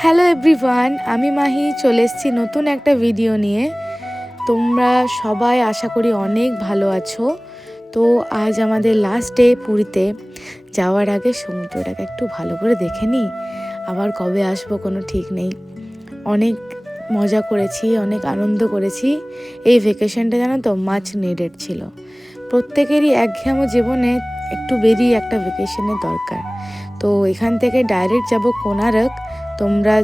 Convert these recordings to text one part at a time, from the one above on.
Hello everyone, আমি মাহি চলে এসেছি নতুন একটা ভিডিও নিয়ে। তোমরা সবাই আশা করি অনেক ভালো আছো। তো আজ আমাদের লাস্ট ডে পুরীতে। যাওয়ার আগে সমুদ্রটাকে একটু ভালো করে দেখে নিই, আবার কবে আসবো কোনো ঠিক নেই। অনেক মজা করেছি, অনেক আনন্দ করেছি। এই ভেকেশনটা জানো তো মাচ নিডেড ছিল। প্রত্যেকেরই একঘেয়েম জীবনে একটু বেরিয়ে একটা ভেকেশনের দরকার। তো এখান থেকে ডাইরেক্ট যাব কোনারক। তোমরা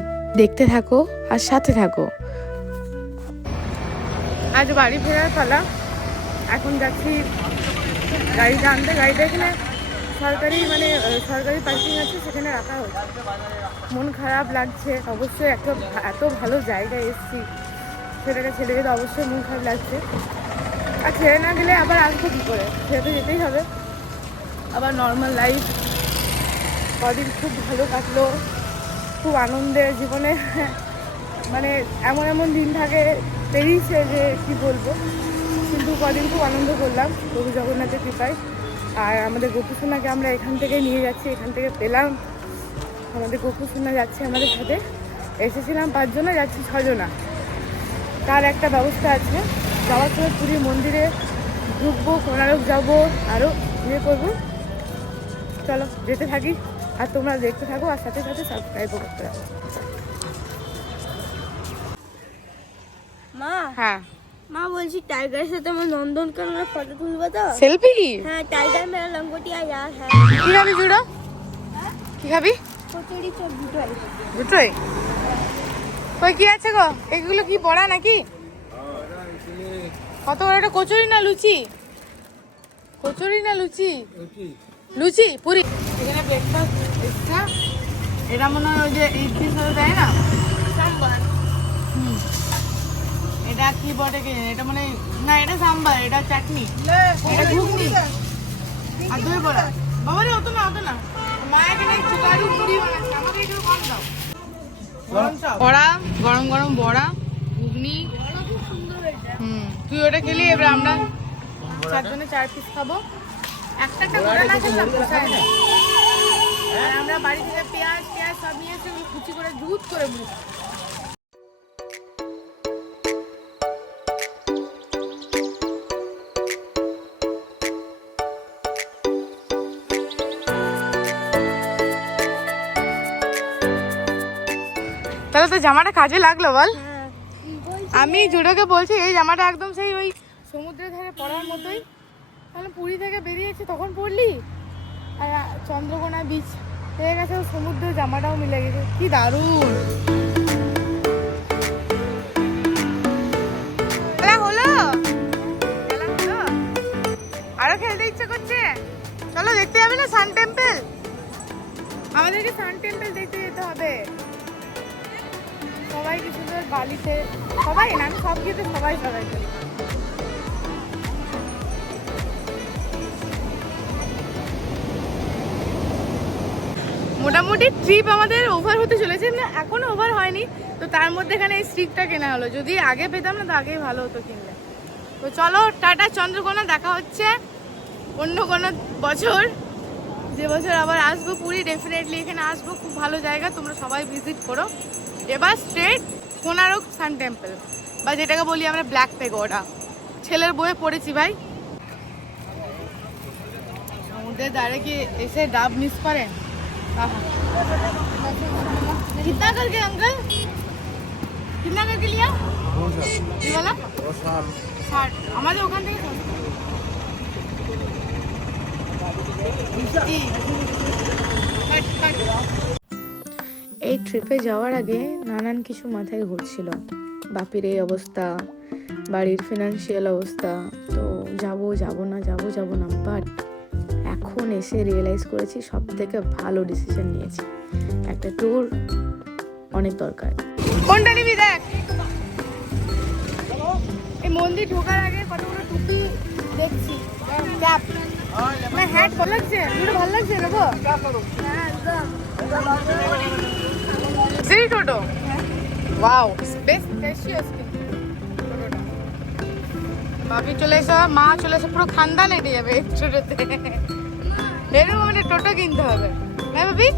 দেখতে থাকো আর সাথে থাকো। আজ বাড়ি ফেরার পালা। এখন যাচ্ছি গাড়িটা আনতে। গাড়িটা এখানে সরকারি পার্কিং আছে, সেখানে রাখা হয়েছে। মন খারাপ লাগছে অবশ্যই, এত ভালো জায়গায় এসেছি, সেটাকে ছেড়ে যেতে অবশ্যই মন খারাপ লাগছে। আর ছেড়ে না গেলে আবার আসবো কী করে, ছেড়ে তো যেতেই হবে। আবার নর্মাল লাইফ কদিন খুব ভালো কাটলো, খুব আনন্দের জীবনে। মানে এমন এমন দিন থাকে পেরিয়েছে যে কি বলবো, কিন্তু কদিন খুব আনন্দ করলাম প্রভু জগন্নাথের কৃপায়। আর আমাদের গোপুসোনাকে আমরা এখান থেকে নিয়ে যাচ্ছি, এখান থেকে পেলাম। আমাদের গোপুসোনা যাচ্ছে আমাদের সাথে। এসেছিলাম 5 জনা, যাচ্ছি 6 জনা। তার একটা ব্যবস্থা আছে, যাওয়ার সময় পুরী মন্দিরে ঢুকবো, কোনারক যাবো, আরও ইয়ে করবো। চলো যেতে থাকি, আর তোমরা দেখতে থাকো, আর সাথে সাথে সাবস্ক্রাইবও করতে থাকো। মা, হ্যাঁ মা বলছি টাইগারের সাথে আমার নন্দনকাননের ফটো তুলবো তো? সেলফি? হ্যাঁ, টাইগার মেরা লঙ্গটিয়া यार है। কি খাবি জুড়ো? কি খাবি? কচুরি তো দুটোই। দুটোই? ওই কি আছে গো, এগুলো কি বড়া নাকি? কত বড় একটা কচুরি না লুচি? কচুরি না লুচি? লুচি পুরি। এখানে ব্রেকফাস্ট এক্সট্রা। এটা মনে হয় ওই যে ইডলির সাথে দেয় না, সাম্বার। এটা কি বটে কে, এটা মানে না, এটা সাম্বার, এটা চাটনি, এটা ঘুগনি আর দই বড়া। বাবা রে, অত না মা এখানে চুকারি মুড়ি বানাচ্ছে, আমাদের একটু কম দাও। বড়া, গরম গরম বড়া, ঘুগনি। তুই ওটা খেলি, এবার আমরা 4 জনে 4 পিস খাবো। একটা করে না খেলাম, পোষায় না। আর আমরা বাড়ি থেকে পেঁয়াজ সব নিয়ে এসে কুচি করে দুধ করে মুখ। তাহলে তো জামাটা কাজে লাগলো বল। আমি জুডোকে বলছি এই জামাটা একদম সেই ওই সমুদ্রের ধারে পরার মতোই। তাহলে পুরী থেকে বেরিয়েছি তখন পরলি, আর চন্দ্রকোনা বিচ হয়ে গেছে, সমুদ্রের জামাটাও মিলে গেছে, কি দারুণ। হলো আরো খেলতে ইচ্ছে করছে। চলো দেখতে যাবে না সান টেম্পল? আমাদেরকে সান টেম্পল দেখতে যেতে হবে। সবাই কিছু বালিতে, সবাই না, আমি সব কিছু সবাই মোটামুটি ট্রিপ আমাদের ওভার হতে চলেছে, না এখনো ওভার হয়নি। তো তার মধ্যে এখানে এই স্টিকটা কেনা হলো, যদি আগে পেতাম না তো আগেই ভালো হতো কিনলে। তো চলো টাটা, চন্দ্রকোনা দেখা হচ্ছে অন্য কোনো বছর। যে বছর আবার আসবো পুরী, ডেফিনেটলি এখানে আসবো, খুব ভালো জায়গা, তোমরা সবাই ভিজিট করো। এবার স্ট্রেট কোনারক সান টেম্পল, বা যেটাকে বলি আমরা ব্ল্যাক পেগোডা। ছেলের বইয়ে পড়েছি ভাই। সমুদ্রের ধারে কি এসে ডাব মিস করেন? कितना करके अंकल, कितना करके लिया ये वाला? 60। আমাদের ওখান থেকে এই ট্রিপে যাওয়ার আগে নানান কিছু মাথায় ঘুরছিল। বাপির এই অবস্থা, বাড়ির ফিনান্সিয়াল অবস্থা, তো যাবো না, বাট এখন এসে রিয়েলাইজ করেছি সব থেকে ভালো ডিসিশন নিয়েছি। একটা ট্যুর অনেক দরকার। কোনটা নিবি দেখ। এই মন্দির ঢোকার আগে কতগুলো টুপি দেখছি, ক্যাপ, আমার হ্যাট ভালো লাগছে, দুটো ভালো লাগছে নেবো। টোটো, ওয়াও, বেশ স্পেশিয়াস কিন্তু টোটোটা। বাপি চলে এসো, মা চলে এসো, পুরো খানদান হেঁটে যাবে এই টোটোতে। এরকম একটা টোটো কিনতে হবে, হ্যাঁ বাপি?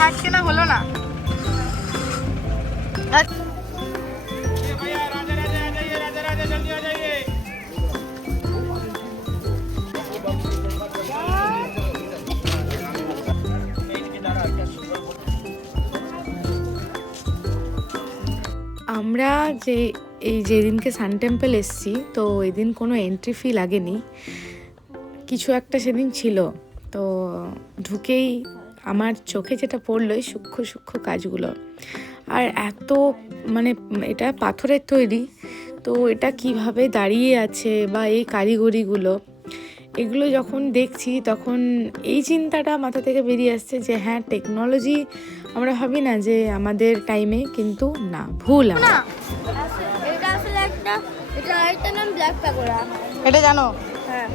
হাত কেনা হলো না। আমরা যেদিনকে সান টেম্পল এসেছি, তো ওই দিন কোনো এন্ট্রি ফি লাগেনি, কিছু একটা সেদিন ছিল। তো ঢুকেই আমার চোখে যেটা পড়লো এই সূক্ষ্ম সূক্ষ্ম কাজগুলো, আর এত মানে এটা পাথরের তৈরি, তো এটা কিভাবে দাঁড়িয়ে আছে বা এই কারিগরিগুলো, এগুলো যখন দেখছি তখন এই চিন্তাটা মাথা থেকে বেরিয়ে আসছে যে হ্যাঁ, টেকনোলজি আমরা ভাবি না যে আমাদের টাইমে, কিন্তু না, ভুল। এটা আসলে এটা আরেকটা নাম ব্ল্যাক প্যাগোডা। এটা জানো? হ্যাঁ।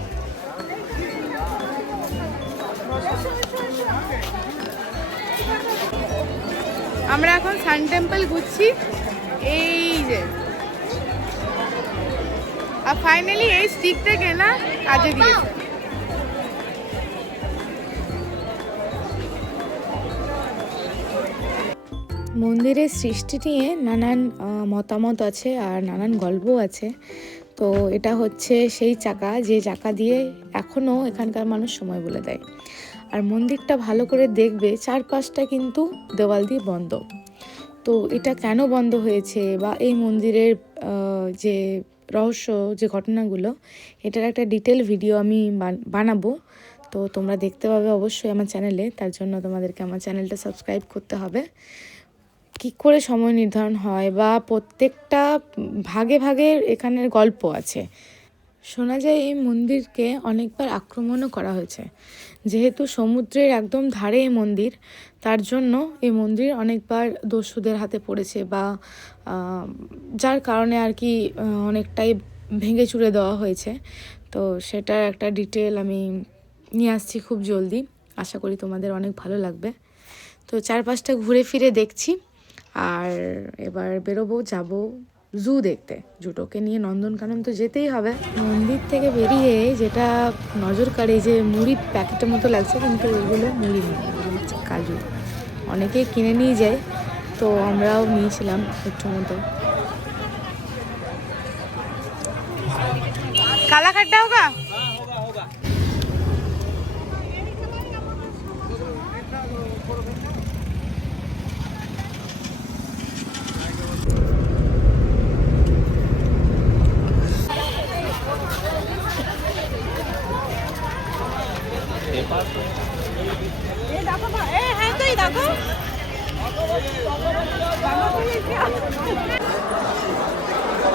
আমরা এখন সান টেম্পল ঘুরছি, এই যে, আর ফাইনালি এই স্টিক থেকে না কাজে দিয়েছে। মন্দিরের সৃষ্টি নিয়ে নানান মতামত আছে আর নানান গল্পও আছে। তো এটা হচ্ছে সেই চাকা, যে চাকা দিয়ে এখনও এখানকার মানুষ সময় বলে দেয়। আর মন্দিরটা ভালো করে দেখবে, চারপাশটা কিন্তু দেওয়াল দিয়ে বন্ধ। তো এটা কেন বন্ধ হয়েছে বা এই মন্দিরের যে রহস্য, যে ঘটনাগুলো, এটার একটা ডিটেল ভিডিও আমি বানাবো। তো তোমরা দেখতে পাবে অবশ্যই আমার চ্যানেলে। তার জন্য তোমাদেরকে আমার চ্যানেলটা সাবস্ক্রাইব করতে হবে। কী করে সময় নির্ধারণ হয় বা প্রত্যেকটা ভাগে ভাগে এখানের গল্প আছে। শোনা যায় এই মন্দিরকে অনেকবার আক্রমণও করা হয়েছে। যেহেতু সমুদ্রের একদম ধারে এই মন্দির, তার জন্য এই মন্দির অনেকবার দস্যুদের হাতে পড়েছে বা যার কারণে আর কি অনেকটাই ভেঙে চুরে দেওয়া হয়েছে। তো সেটার একটা ডিটেল আমি নিয়ে আসছি খুব জলদি, আশা করি তোমাদের অনেক ভালো লাগবে। তো চারপাশটা ঘুরে ফিরে দেখছি, আর এবার বেরোবো, যাব জু দেখতে। জুটোকে নিয়ে নন্দনকানন তো যেতেই হবে। মন্দির থেকে বেরিয়ে যেটা নজর কাড়ে, যে মুড়ির প্যাকেটের মতো লাগছে, কিন্তু ওইগুলো মুড়ি নয়, এগুলো হচ্ছে কাজু। অনেকেই কিনে নিয়ে যায়, তো আমরাও নিয়েছিলাম একটু মতো। কালা খাট্টা হোগা?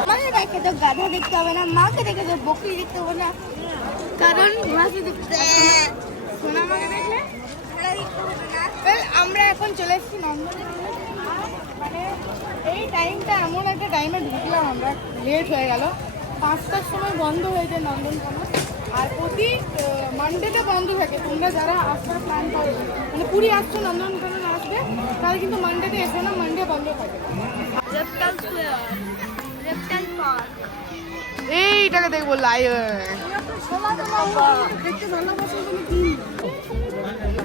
আমাকে দেখে তো গাধা দেখতে হবে না, মাকে দেখে তো বকরি দেখতে হবে না, কারণ মাকে দেখতে সোনামাকে দেখলে আমরা এখন চলে এসেছি নন্দনে। মানে এই টাইমটা এমন একটা টাইমে ঢুকলাম আমরা, লেট হয়ে গেল। 5টার সময় বন্ধ হয়ে যায় নন্দনকানন, আর প্রতি মানডেতে বন্ধ থাকে। তোমরা যারা আসার প্ল্যান করো, মানে পুরী আসছো, নন্দনকানন আসবে, তাহলে কিন্তু মানডেতে এসো না, মানডে বন্ধ থাকে। এইটাকে দেখবো লাইভ,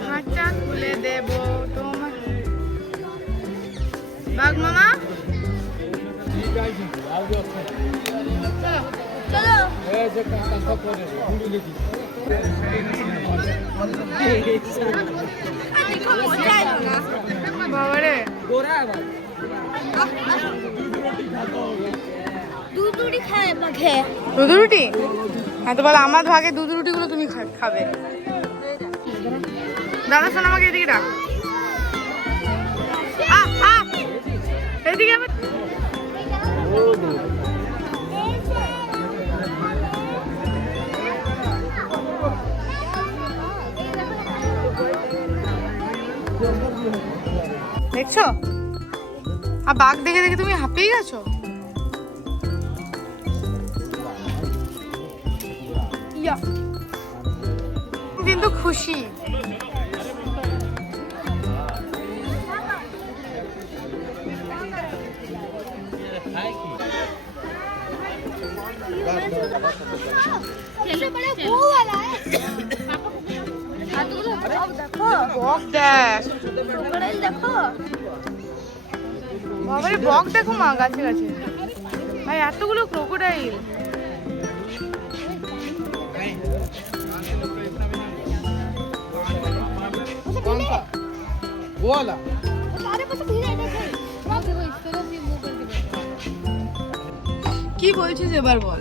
হাতটা খুলে দেবো তোমার বাঘ মামা। চলো বাবারে, দুধ রুটি খায় মাখে। দুধ রুটি? হ্যাঁ, তো বলো আমার ভাগে দুধ রুটিগুলো তুমি খাবে। দাদা শোন, আমাকে এদিকে ডাক, এদিকে। দেখছো, আর বাঘ দেখে দেখে তুমি হাঁপিয়ে গেছো। কিন্তু খুশি। সব দেখো, বক দেখ, ক্রোকোডাইল দেখো। বাবারে বক দেখো মা, গাছে গাছে ভাই এতগুলো ক্রোকোডাইল। কি বলছিস এবার বল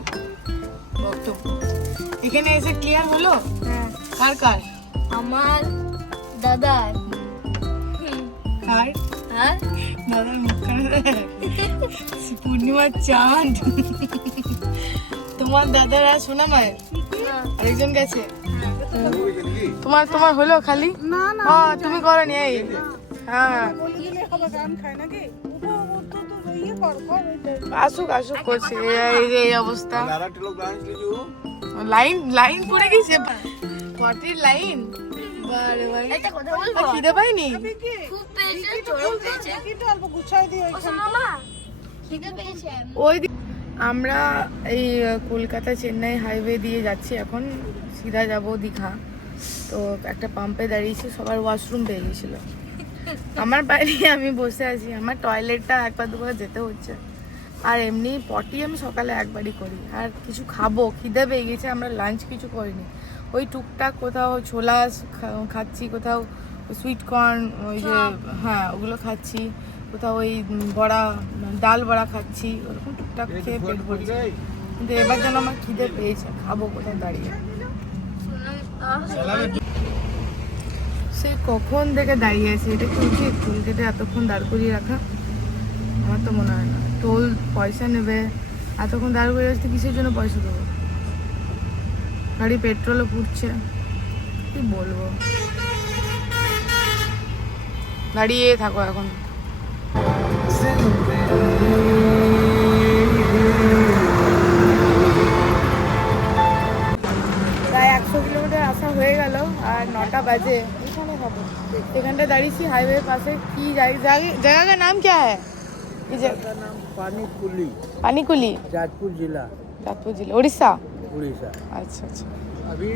বক্তব্য। এখানে এসে ক্লিয়ার হলো? হ্যাঁ, কার কার? আমার দাদার। কার? হ্যাঁ, দাদার মুখখানে পূর্ণিমার চাঁদ। তোমার দাদার আর সোনা মায়ের আরেকজন গেছে। তোমার তোমার হলো খালি? না না, তুমি করনি এই? হ্যাঁ আসুক আসুক করছে। এই যে এই অবস্থা, লাইন লাইন পড়ে গেছে, পটির লাইন। বারে ভাই একটা কথা বলবো? খিদে পাইনি? খুব পেয়েছে, চরম পেয়েছে। মামা, খিদে পেয়েছে। ওই আমরা এই কলকাতা চেন্নাই হাইওয়ে দিয়ে যাচ্ছি এখন, সিধা যাব দীঘা। তো একটা পাম্পে দাঁড়িয়েছি, সবার ওয়াশরুম পেয়ে গেছিলো। আমার বাইরে আমি বসে আছি, আমার টয়লেটটা একবার দুবার যেতে হচ্ছে। আর এমনি পটি আমি সকালে একবারই করি। আর কিছু খাবো, খিদে পেয়ে গেছে, আমরা লাঞ্চ কিছু করিনি। ওই টুকটাক কোথাও ছোলা খাচ্ছি, কোথাও সুইট কর্ন, ওই যে হ্যাঁ ওগুলো খাচ্ছি, কোথাও ওই বড়া, ডাল বড়া খাচ্ছি, ওরকম টুকটাক খেয়ে পেট ভরছে। কিন্তু এবার যেন আমার খিদে পেয়েছে, খাবো কোথাও দাঁড়িয়ে। সে কখন থেকে দাঁড়িয়ে আছে, এটা কি উচিত চুল কেটে এতক্ষণ দাঁড় করিয়ে রাখা? আমার তো মনে হয় না। টোল পয়সা নেবে, এতক্ষণ দাঁড় করিয়ে আসতে কিসের জন্য পয়সা দেবো? গাড়ি পেট্রোলও পুড়ছে, কি বলবো। দাঁড়িয়ে থাকো এখন। প্রায় 100 কিলোমিটার আসা হয়ে গেল, আর 9টা বাজে। এখানে খাবো, এখানটা দাঁড়িয়েছি হাইওয়ে পাশে। কি जगह का नाम क्या है? का नाम पानीकुली, पानीकुली, जाजपुर जिला, जाजपुर जिला, उड़ीसा। उड़ीसा। अच्छा अच्छा। अभी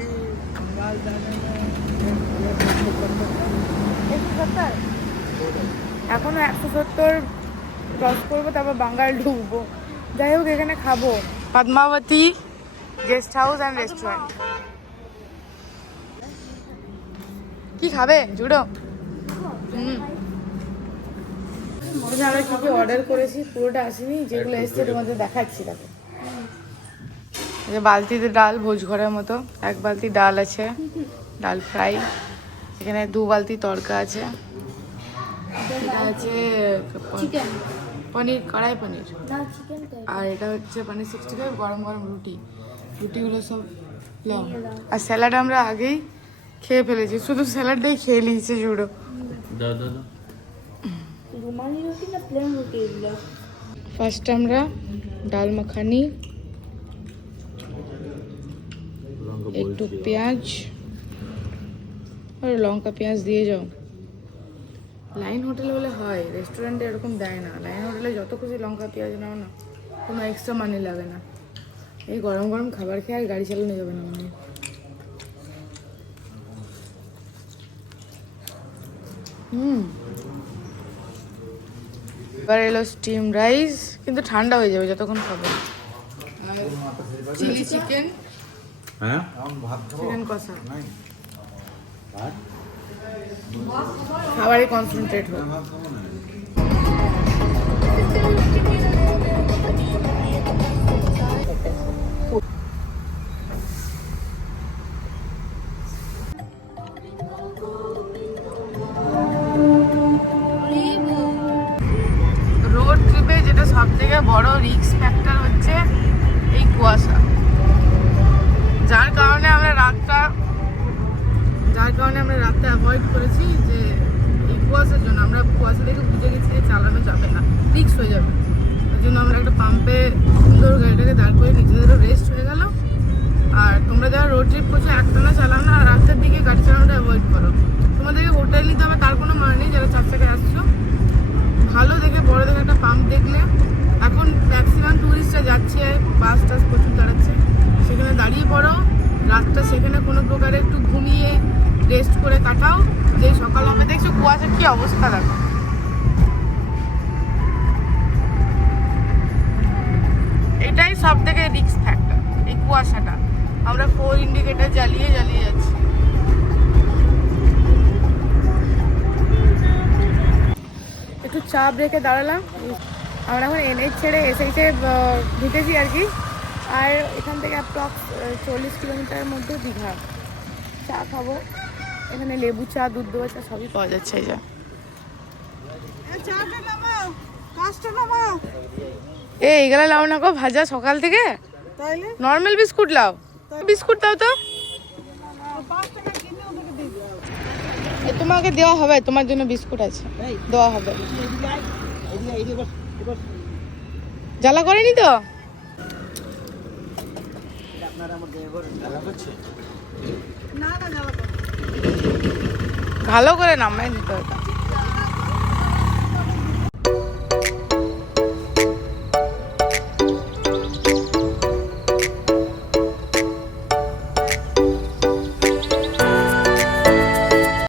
बंगाल जाने में 170 এখনো 170 ক্রস করবো, তারপর বাঙ্গাল ঢুকবো। যাই হোক এখানে খাবো, Padmavati guest house and restaurant. কি খাবে জুড়ো? আমরা কি কি অর্ডার করেছি পুরোটা আসেনি, যেগুলো এসছে তোমাদের দেখাচ্ছি। দেখো যে বালতিতে ডাল, ভোজ ঘরের মতো 1 বালতি ডাল আছে, ডাল ফ্রাই। এখানে 2 বালতি তড়কা আছে, এটা আছে পনির, কড়াই পনির। আর এটা হচ্ছে পনির 65, গরম গরম রুটি। রুটিগুলো সব প্লেন। আর স্যালাড আমরা আগেই খেয়ে ফেলেছি, শুধু স্যালাডটাই খেয়ে নিয়েছে জুড়ো। ফার্স্ট আমরা ডাল মাখানি, একটু পেঁয়াজ আর লঙ্কা পেঁয়াজ দিয়ে যাও। লাইন হোটেলে হলে হয়, রেস্টুরেন্টে এরকম দেয় না। লাইন হোটেলে যত খুশি লঙ্কা পেঁয়াজ নাও না, কোনো এক্সট্রা মানি লাগে না। এই গরম গরম খাবার খেয়ে আর গাড়ি চালানো যাবে না মানে। এবার এলো স্টিম রাইস, কিন্তু ঠান্ডা হয়ে যাবে যতক্ষণ খাবো। আর চিলি চিকেন, হ্যাঁ চিকেন কষা। খাবারে কনসেন্ট্রেট হোক। রোড ট্রিপে যেটা সব থেকে বড় রিস্ক ফ্যাক্টর হচ্ছে এই কুয়াশা, যার কারণে আমরা রাতটা অ্যাভয়েড করেছি। যে এই কুয়াশার জন্য আমরা কুয়াশা দেখে বুঝে গেছি যে চালানো যাবে না, রিস্ক হয়ে যাবে। ওই জন্য আমরা একটা পাম্পে সুন্দর গাড়িটাকে দাঁড় করে নিজেদেরও রেস্ট হয়ে গেল। আর তোমরা যারা রোড ট্রিপ করছো একটানা চালাও না, আর রাস্তার দিকে গাড়ি চালানোটা অ্যাভয়েড করো। তোমাদেরকে হোটেল নিতে হবে তার কোনো মানে নেই। যারা 4 চাকায় আসছো, ভালো দেখে বড় দেখে একটা পাম্প দেখলে, এখন ম্যাক্সিমাম টুরিস্টরা যাচ্ছে, বাস টাস প্রচুর দাঁড়াচ্ছে, সেখানে দাঁড়িয়ে পড়ো। রাতটা সেখানে কোনো প্রকারে একটু ঘুমিয়ে রেস্ট রেস্ট করে কাটাও, যে সকাল হবে দেখছো কুয়াশার কি অবস্থা দেখো। এটাই সব থেকে রিস্ক ফ্যাক্টর, এই কুয়াশাটা। আমরা 4 ইন্ডিকেটর জ্বালিয়ে যাচ্ছি। একটু চা ব্রেকে দাঁড়ালাম। আমরা এখন NH ছেড়ে এসএইচে ঢুকেছি আর কি। আর এখান থেকে অ্যাপ্রক্স 40 কিলোমিটারের মধ্যে দীঘা। চা খাবো, এখানে লেবু চা, দুধ দেওয়া চা সবই পাওয়া যাচ্ছে। এই যা এইগুলা লাও না গো ভাজা সকাল থেকে। নর্মাল বিস্কুট লাও, বিস্কুট দাও তো। তোমাকে দেওয়া হবে, তোমার জন্য বিস্কুট আছে, দেওয়া হবে। জ্বালা করেনি তো? ভালো করে নামাই দিতে হবে।